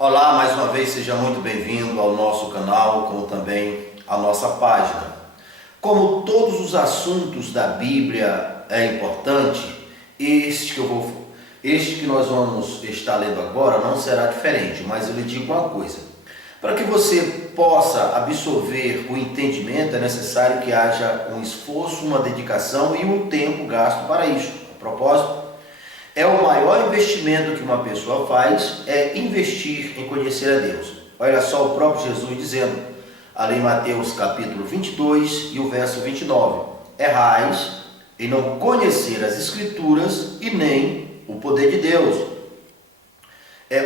Olá, mais uma vez, seja muito bem-vindo ao nosso canal, como também à nossa página. Como todos os assuntos da Bíblia é importante, este que nós vamos estar lendo agora não será diferente, mas eu lhe digo uma coisa. Para que você possa absorver o entendimento, é necessário que haja um esforço, uma dedicação e um tempo gasto para isso. A propósito, é o maior investimento que uma pessoa faz, é investir em conhecer a Deus. Olha só o próprio Jesus dizendo, ali em Mateus capítulo 22 e o verso 29. Errais em não conhecer as Escrituras e nem o poder de Deus.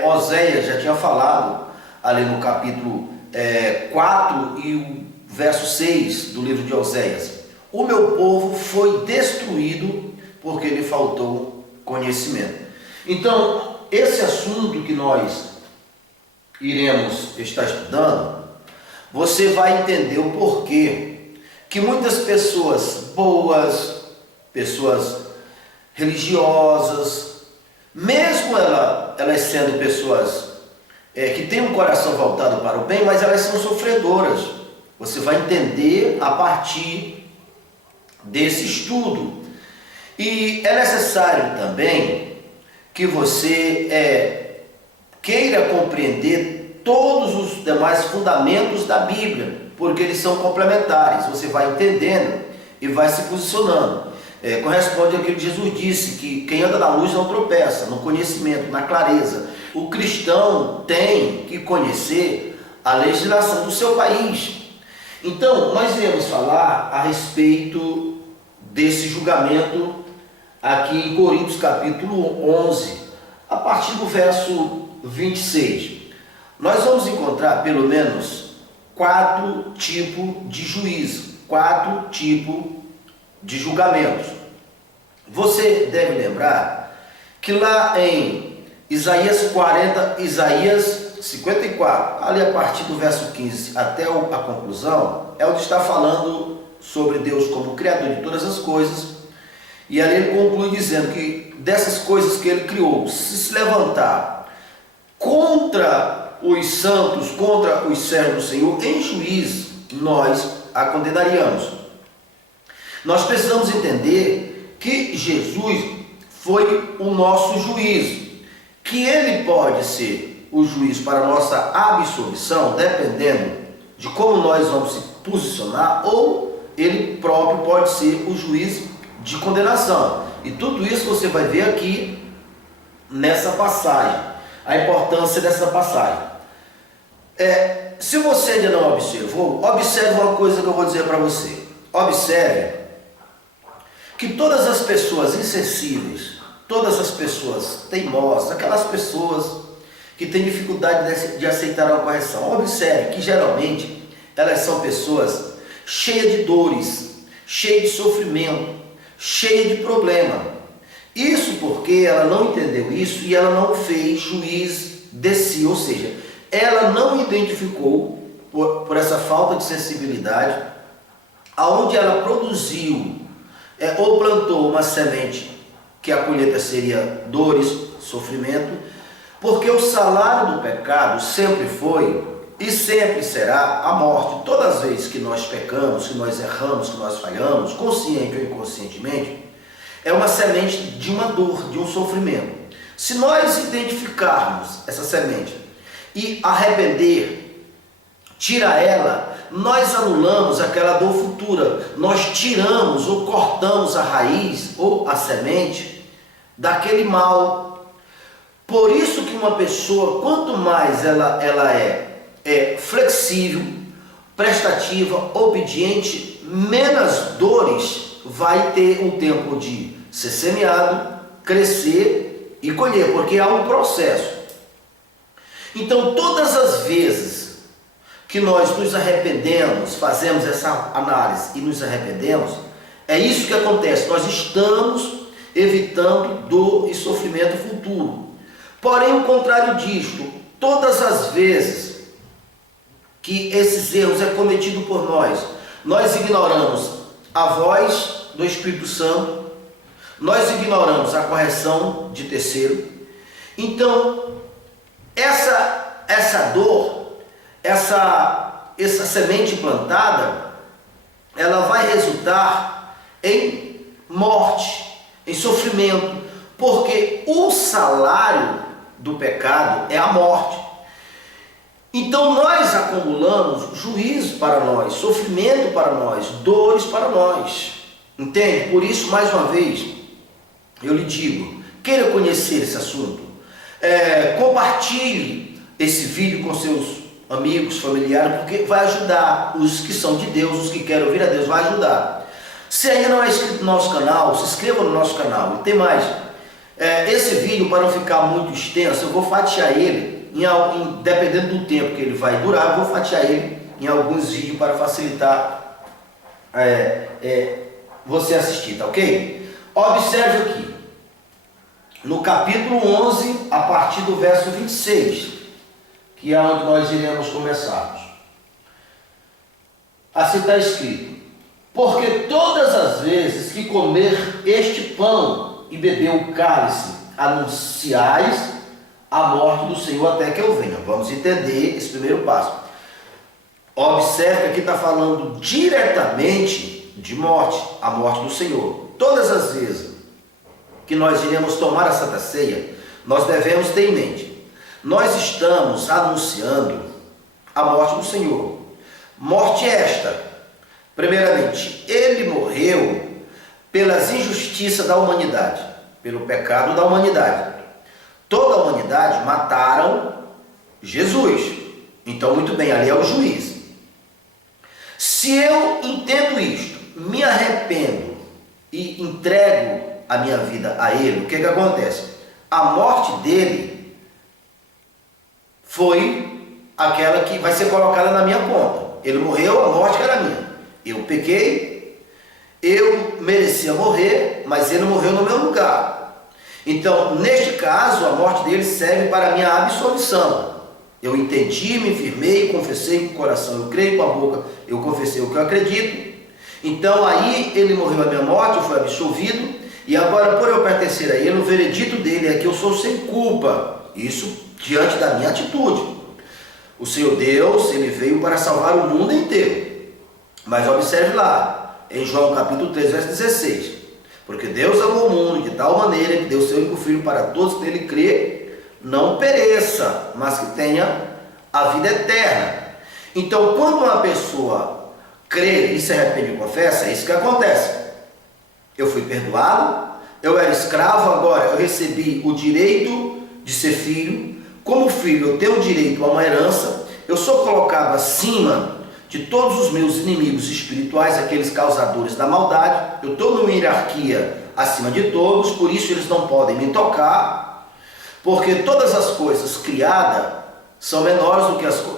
Oséias já tinha falado ali no capítulo 4 e o verso 6 do livro de Oséias. O meu povo foi destruído porque lhe faltou conhecimento. Então, esse assunto que nós iremos estar estudando, você vai entender o porquê que muitas pessoas boas, pessoas religiosas, mesmo elas sendo pessoas que têm um coração voltado para o bem, mas elas são sofredoras. Você vai entender a partir desse estudo. E é necessário também que você queira compreender todos os demais fundamentos da Bíblia, porque eles são complementares. Você vai entendendo e vai se posicionando. Corresponde àquilo que Jesus disse, que quem anda na luz não tropeça, no conhecimento, na clareza. O cristão tem que conhecer a legislação do seu país. Então, nós iremos falar a respeito desse julgamento aqui em Coríntios capítulo 11, a partir do verso 26. Nós vamos encontrar pelo menos 4 tipos de juízo, 4 tipos de julgamentos. Você deve lembrar que lá em Isaías 54, ali a partir do verso 15 até a conclusão, é onde está falando sobre Deus como Criador de todas as coisas. E ali ele conclui dizendo que dessas coisas que ele criou, se levantar contra os santos, contra os servos do Senhor, em juízo, nós a condenaríamos. Nós precisamos entender que Jesus foi o nosso juízo, que ele pode ser o juiz para a nossa absolvição, dependendo de como nós vamos se posicionar, ou ele próprio pode ser o juiz de condenação. E tudo isso você vai ver aqui nessa passagem, a importância dessa passagem. Se você ainda não observou, observe uma coisa que eu vou dizer para você. Observe que todas as pessoas insensíveis, todas as pessoas teimosas, aquelas pessoas que têm dificuldade de aceitar a correção, observe que geralmente elas são pessoas cheias de dores, cheias de sofrimento, cheia de problema. Isso porque ela não entendeu isso e ela não fez juiz de si, ou seja, ela não identificou por essa falta de sensibilidade aonde ela produziu ou plantou uma semente que a colheita seria dores, sofrimento, porque o salário do pecado sempre foi e sempre será a morte. Todas as vezes que nós pecamos, que nós erramos, que nós falhamos, consciente ou inconscientemente, é uma semente de uma dor, de um sofrimento. Se nós identificarmos essa semente e arrepender, tirar ela, nós anulamos aquela dor futura. Nós tiramos ou cortamos a raiz ou a semente daquele mal. Por isso que uma pessoa, quanto mais ela é flexível, prestativa, obediente, menos dores vai ter um tempo de ser semeado, crescer e colher, porque há um processo. Então, todas as vezes que nós nos arrependemos, fazemos essa análise e nos arrependemos, é isso que acontece, nós estamos evitando dor e sofrimento futuro. Porém, o contrário disto, todas as vezes que esses erros é cometido por nós ignoramos a voz do Espírito Santo, nós ignoramos a correção de terceiro. Então, essa essa dor, essa semente plantada, ela vai resultar em morte, em sofrimento, porque o salário do pecado é a morte. Então nós acumulamos juízo para nós, sofrimento para nós, dores para nós, entende? Por isso, mais uma vez, eu lhe digo, queira conhecer esse assunto, compartilhe esse vídeo com seus amigos, familiares, porque vai ajudar os que são de Deus, os que querem ouvir a Deus, vai ajudar. Se ainda não é inscrito no nosso canal, se inscreva no nosso canal. E tem mais, esse vídeo, para não ficar muito extenso, eu vou fatiar ele, dependendo do tempo que ele vai durar, eu vou fatiar ele em alguns vídeos para facilitar você assistir, tá ok? Observe aqui, no capítulo 11, a partir do verso 26, que é onde nós iremos começar. Assim está escrito: porque todas as vezes que comer este pão e beber o cálice, anunciais a morte do Senhor até que eu venha. Vamos entender esse primeiro passo. Observe que aqui está falando diretamente de morte, a morte do Senhor. Todas as vezes que nós iremos tomar a Santa Ceia, nós devemos ter em mente, nós estamos anunciando a morte do Senhor. Morte esta, primeiramente, ele morreu pelas injustiças da humanidade, pelo pecado da humanidade. Toda a humanidade mataram Jesus. Então, muito bem, ali é o juiz. Se eu entendo isto, me arrependo e entrego a minha vida a Ele, o que acontece? A morte dele foi aquela que vai ser colocada na minha conta. Ele morreu, a morte que era minha. Eu pequei, eu merecia morrer, mas ele morreu no meu lugar. Então, neste caso, a morte dele serve para a minha absolvição. Eu entendi, me firmei, confessei com o coração, eu creio com a boca, eu confessei o que eu acredito. Então, aí ele morreu a minha morte, eu fui absolvido. E agora, por eu pertencer a ele, o veredito dele é que eu sou sem culpa. Isso diante da minha atitude. O Senhor Deus, ele veio para salvar o mundo inteiro. Mas observe lá, em João capítulo 3, verso 16. Porque Deus amou o mundo de tal maneira que deu seu único Filho para todos que nele crê, não pereça, mas que tenha a vida eterna. Então, quando uma pessoa crê e se arrepende e confessa, é isso que acontece. Eu fui perdoado, eu era escravo, agora eu recebi o direito de ser filho. Como filho, eu tenho direito a uma herança. Eu sou colocado acima de todos os meus inimigos espirituais, aqueles causadores da maldade. Eu estou numa hierarquia acima de todos, por isso eles não podem me tocar, porque todas as coisas criadas são menores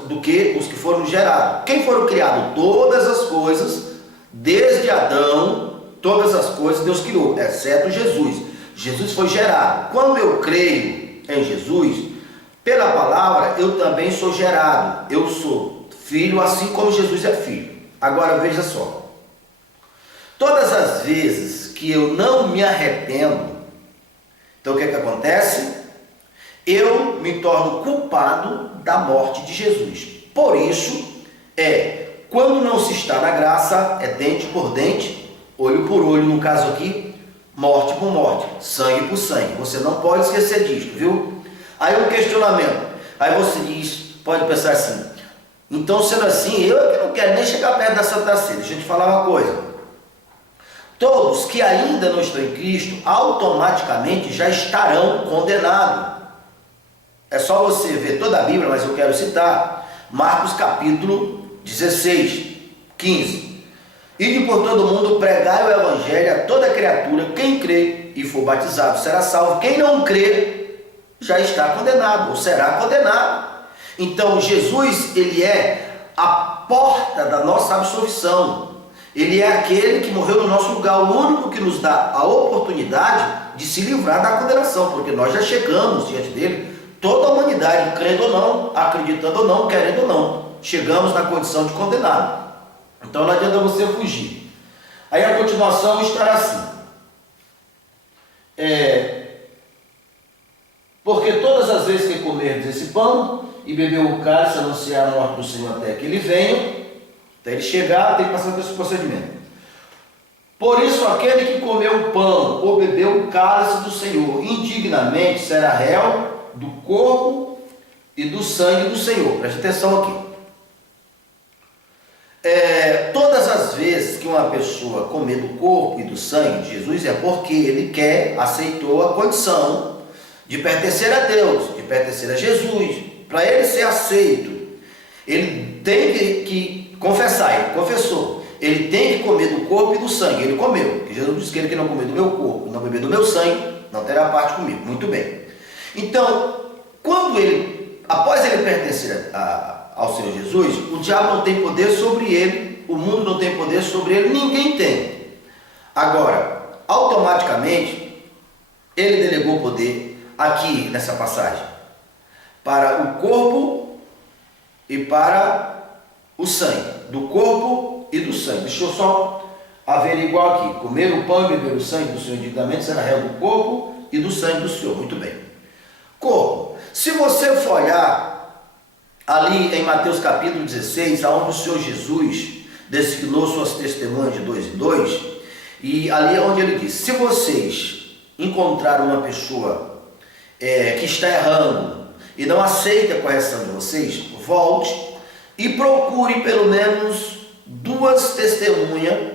do que os que foram gerados. Quem foram criados? Todas as coisas, desde Adão, todas as coisas Deus criou, exceto Jesus. Jesus foi gerado. Quando eu creio em Jesus, pela palavra, eu também sou gerado. Eu sou filho, assim como Jesus é filho. Agora veja só. Todas as vezes que eu não me arrependo, então o que acontece? Eu me torno culpado da morte de Jesus. Por isso, quando não se está na graça, é dente por dente, olho por olho, no caso aqui, morte por morte, sangue por sangue. Você não pode esquecer disso, viu? Aí um questionamento. Aí você diz, pode pensar assim, então sendo assim, eu é que não quero nem chegar perto da Santa Ceia. Deixa eu te falar uma coisa. Todos que ainda não estão em Cristo, automaticamente já estarão condenados. É só você ver toda a Bíblia, mas eu quero citar Marcos capítulo 16, 15. Ide por todo mundo, pregai o evangelho a toda criatura. Quem crê e for batizado será salvo. Quem não crê já está condenado, ou será condenado. Então Jesus, ele é a porta da nossa absolvição. Ele é aquele que morreu no nosso lugar, o único que nos dá a oportunidade de se livrar da condenação, porque nós já chegamos diante dele, toda a humanidade, crendo ou não, acreditando ou não, querendo ou não, chegamos na condição de condenado. Então não adianta você fugir. Aí a continuação estará assim. Porque todas as vezes que comerdes esse pão e beber o cálice, anunciar a morte do Senhor até que ele venha. Até ele chegar, tem que passar por esse procedimento. Por isso, aquele que comeu o pão ou bebeu o cálice do Senhor indignamente será réu do corpo e do sangue do Senhor. Preste atenção aqui. Todas as vezes que uma pessoa comer do corpo e do sangue de Jesus é porque ele aceitou a condição de pertencer a Deus, de pertencer a Jesus. Para ele ser aceito, ele tem que confessar, ele confessou. Ele tem que comer do corpo e do sangue, ele comeu. Porque Jesus disse que ele que não comer do meu corpo, não beber do meu sangue, não terá parte comigo. Muito bem. Então, após ele pertencer ao Senhor Jesus, o diabo não tem poder sobre ele, o mundo não tem poder sobre ele, ninguém tem. Agora, automaticamente, ele delegou poder aqui nessa passagem para o corpo e para o sangue, do corpo e do sangue. Deixa eu só averiguar aqui. Comer o pão e beber o sangue do Senhor indignamente será réu do corpo e do sangue do Senhor. Muito bem. Corpo. Se você for olhar ali em Mateus capítulo 16, onde o Senhor Jesus designou suas testemunhas de 2 em 2, e ali é onde ele diz: se vocês encontrarem uma pessoa que está errando e não aceita a correção de vocês, volte e procure pelo menos 2 testemunhas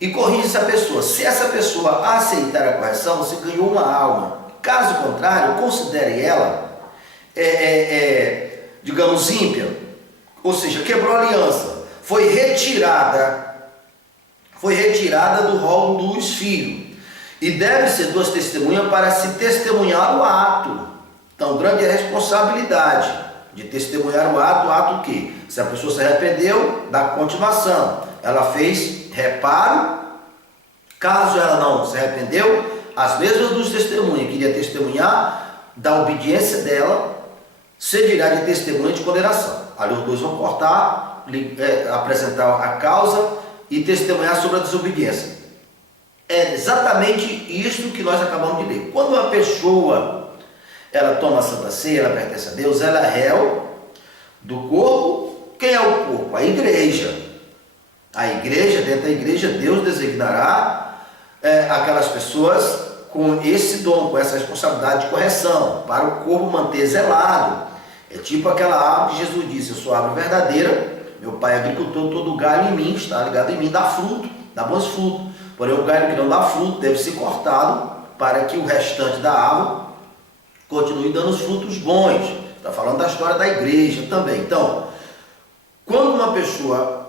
e corrija essa pessoa. Se essa pessoa aceitar a correção, você ganhou uma alma. Caso contrário, considere ela, digamos, ímpia, ou seja, quebrou a aliança, foi retirada do rol dos filhos, e deve ser 2 testemunhas para se testemunhar o ato. Então, grande é a responsabilidade de testemunhar o ato o quê? Se a pessoa se arrependeu, dá continuação. Ela fez reparo. Caso ela não se arrependeu, as mesmas 2 testemunhas que iria testemunhar da obediência dela, servirá de testemunha de condenação. Ali os 2 vão cortar, apresentar a causa e testemunhar sobre a desobediência. É exatamente isso que nós acabamos de ler. Quando uma pessoa ela toma a Santa Ceia, ela pertence a Deus, ela é réu do corpo. Quem é o corpo? A igreja. A igreja, dentro da igreja, Deus designará aquelas pessoas com esse dom, com essa responsabilidade de correção, para o corpo manter zelado. É tipo aquela árvore que Jesus disse: eu sou a árvore verdadeira, meu pai é agricultor, todo galho em mim, está ligado em mim, dá fruto, dá bons frutos. Porém, o galho que não dá fruto deve ser cortado para que o restante da árvore continue dando os frutos bons. Está falando da história da igreja também. Então, quando uma pessoa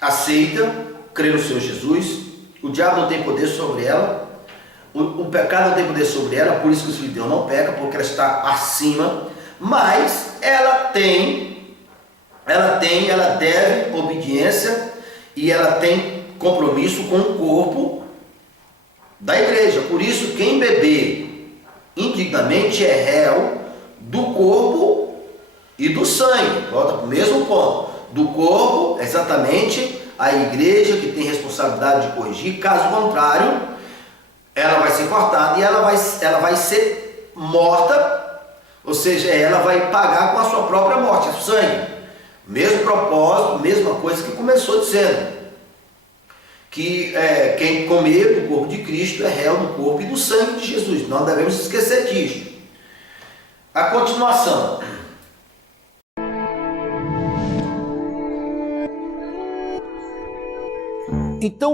aceita, crê no Senhor Jesus, o diabo não tem poder sobre ela, o pecado não tem poder sobre ela, por isso que o Filho de Deus não peca, porque ela está acima, mas ela deve obediência e ela tem compromisso com o corpo da igreja. Por isso, quem beber indignamente é réu do corpo e do sangue. Volta para o mesmo ponto. Do corpo, exatamente, a igreja que tem responsabilidade de corrigir. Caso contrário, ela vai ser cortada e ela vai ser morta, ou seja, ela vai pagar com a sua própria morte, o sangue. Mesmo propósito, mesma coisa que começou dizendo. Que quem comer do corpo de Cristo é réu do corpo e do sangue de Jesus. Não devemos esquecer disso. A continuação. Então,